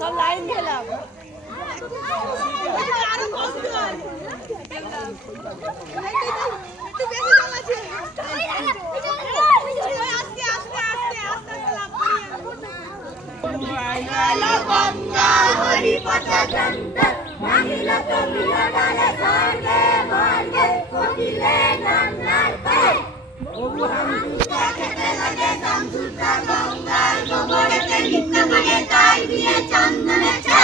সব লাইন গেলাম গঙ্গা হরিপথ ভাঙিল তো মিলনালে স্বর্গে মর্গে কোকিলে নান্নার পায় ওগো হামসুতা খেতে লাগে শামসুতা গঙ্গার গোবরেতে নিত্য করে তাই দিয়ে চন্দনে ছা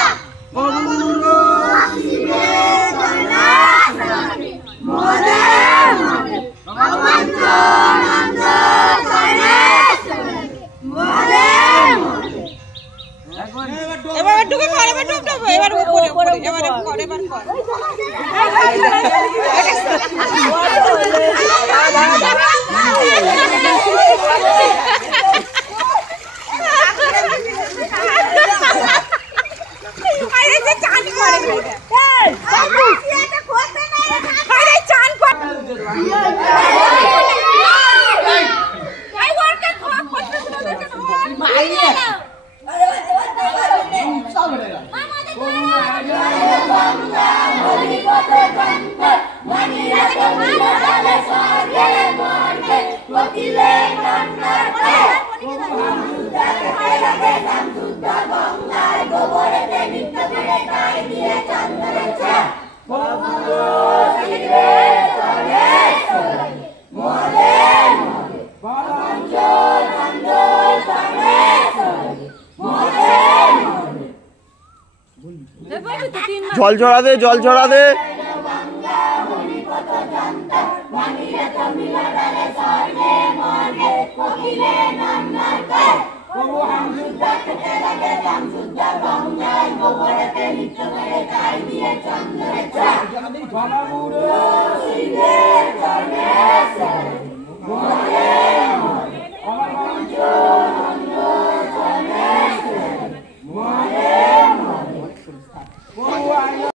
ওগো আসিবে কলাসরে মোরে মোরে অবন্ত নন্দ করে মোরে মোরে এবার ঢুকে কর এবার ঢুক ঢুক এবার উপরে এবার কর এবার কর আরে যে চান করে এই এটা করতে না আরে চান কর এই ওরকে খোয়া করতে শুনে মাইয়ে জল ছড়া দে জল ছড়া দে মোরে